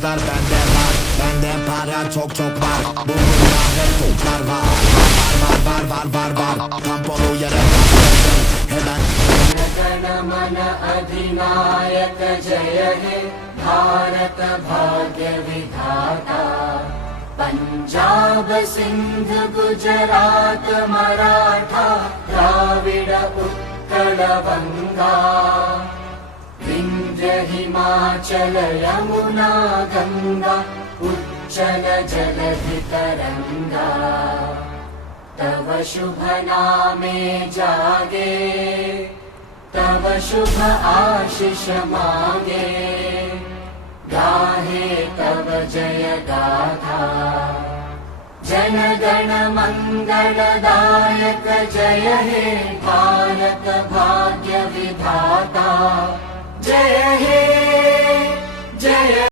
kızlar bende var. Bende para çok çok var. Bu dünyada toplar var. Var. Tamponu yere bastırdım hemen. जन मन अधिनायक जय हे भारत भाग्य विधाता। पंजाब सिंध गुजरात मराठा द्राविड उत्कल बंगा। विंध्य हिमाचल यमुना गंगा उच्चल जलधि तरंगा। तव शुभ नामे जागे तव शुभ आशीष मांगे। गाहे तव जय गाथा जन गण मंगलदायक जय हे भारत भाग्य विधाता। जय हे जय